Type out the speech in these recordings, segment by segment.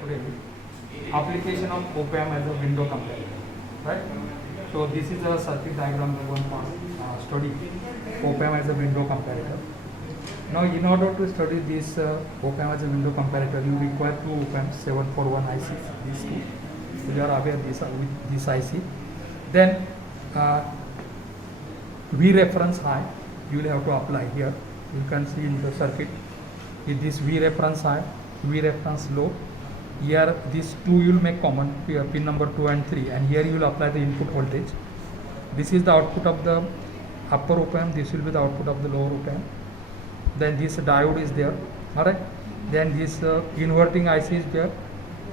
today application of op-amp as a window comparator, right? So this is a circuit diagram we want to study op-amp as a window comparator. Now in order to study this op-amp as a window comparator, you require two op-amps 741 ICs, these two. You are aware this with this IC. Then V reference high, you will have to apply here. You can see in the circuit, with this V reference high, V reference low. Here these two you will make common, here pin number 2 and 3, and here you will apply the input voltage. This is the output of the upper op-amp, this will be the output of the lower op-amp. Then this diode is there, alright. Then this inverting IC is there,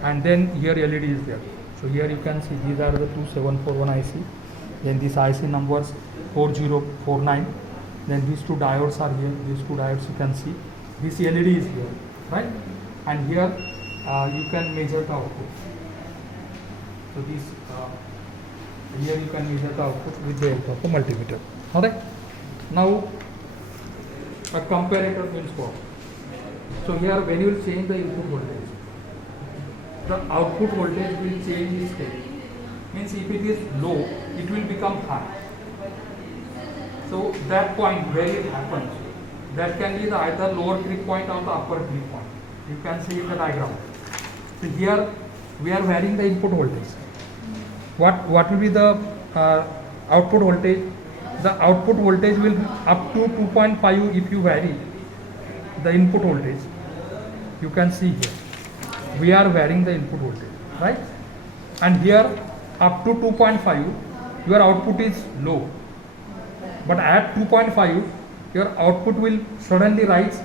and then here LED is there. So here you can see these are the two 741 IC. Then this IC numbers 4049. Then these two diodes are here. These two diodes you can see. This LED is here, right? And here you can measure the output. So this here you can measure the output with the help of a multimeter. Alright. Now a comparator means what? So here when you will change the input voltage, the output voltage will change its state. Means if it is low, it will become high. So that point where it happens, that can be the either lower trip point or the upper trip point. You can see in the diagram. So here we are varying the input voltage. What will be the output voltage? The output voltage will be up to 2.5 if you vary the input voltage. You can see here. We are varying the input voltage, right? And here up to 2.5, your output is low. But at 2.5, your output will suddenly rise,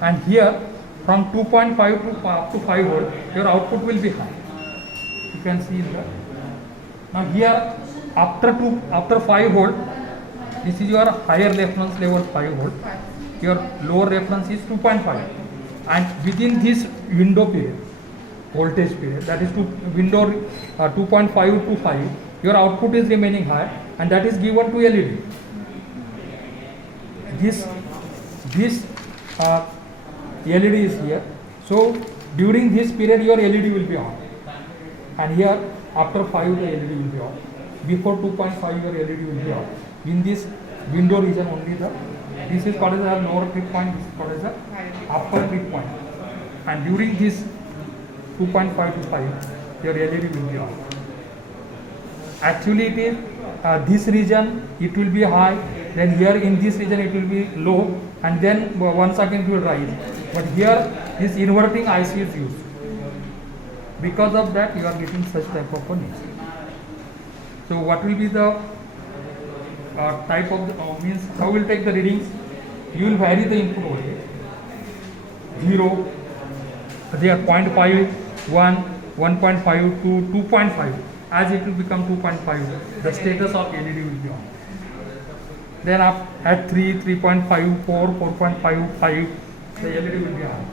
and here from 2.5 to up to 5 volt, your output will be high. You can see in that. Now here after 5 volt, this is your higher reference level 5 volt. Your lower reference is 2.5, and within this window period, voltage period, that is window 2.5 to 5, your output is remaining high, and that is given to LED. This LED is here. So during this period your LED will be on, and here after 5 the LED will be on. Before 2.5 your LED will be on. In this window region only this is called as a lower trip point, this is called as a upper trip point, and during this 2.5 to 5 your LED will be on. Actually it is this region it will be high, then here in this region it will be low, and then once again it will rise. But here this inverting IC is used. Because of that you are getting such type of a needs. So what will be the type of the means how will take the readings? You will vary the input voltage 0, there 0.5, 1, 1.5 to 2.5. As it will become 2.5, the status of LED will be on. Then at 3, 3.5, 4, 4.5, 5, the LED will be on.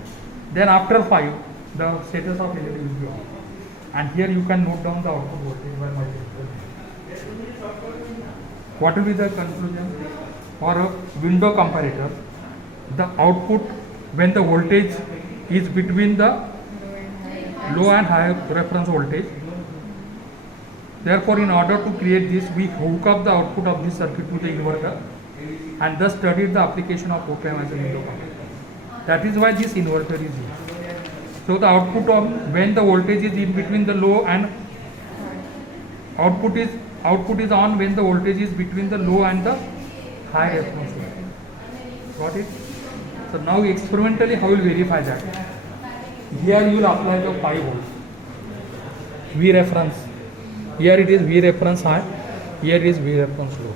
Then after 5, the status of LED will be on. And here you can note down the output voltage by multiplication. What will be the conclusion? For a window comparator, the output when the voltage is between the low and high reference voltage. Therefore, in order to create this, we hook up the output of this circuit to the inverter, and thus studied the application of op-amp as a window comparator. That is why this inverter is used. So the output of when the voltage is in between the low and output is on when the voltage is between the low and the high reference voltage. Got it? So now experimentally how you will verify that? Here you will apply the 5 volts V reference. Here it is V reference high, here it is V reference low.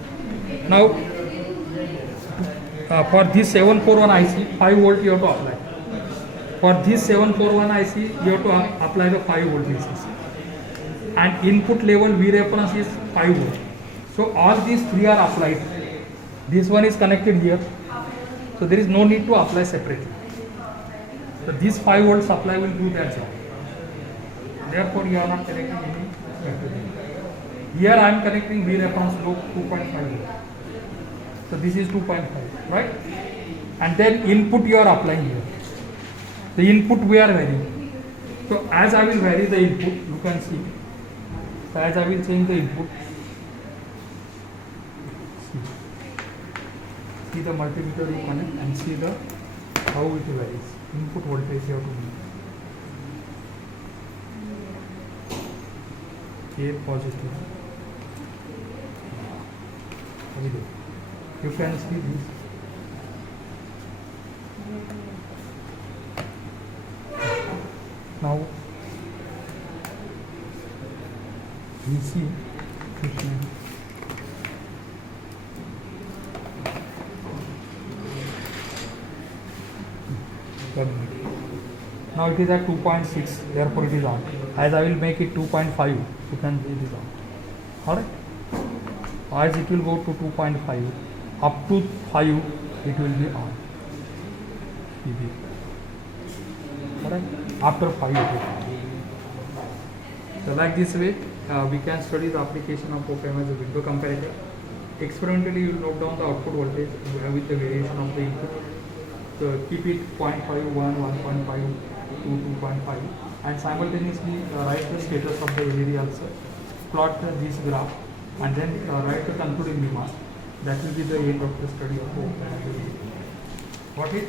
Now for this 741 IC, 5 volt you have to apply. For this 741 IC, you have to apply the 5 volt VCC. And input level V reference is 5 volt. So all these three are applied. This one is connected here. So there is no need to apply separately. So this 5 volt supply will do that job. Therefore you are not connecting any. Here I am connecting V reference low 2.5 volt. So this is 2.5, right? And then input you are applying here. The input we are varying. So as I will vary the input, you can see. So as I will change the input, see the multimeter you connect and see the how it varies. Input voltage you have to make. A positive. You can see this. Now we see now it is at 2.6, therefore it is on. As I will make it 2.5, you can see it is on. Alright? As it will go to 2.5, up to 5 it will be on. Alright? After 5 it will be on. So like this way, we can study the application of op-amp as a window comparator. Experimentally, you will note down the output voltage with the variation of the input. So keep it 0.5, 1, 1.5, 2, 2.5, and simultaneously write the status of the LED also. Plot this graph and then write the concluding remark. That will be the end of the study of op-amp. Got it?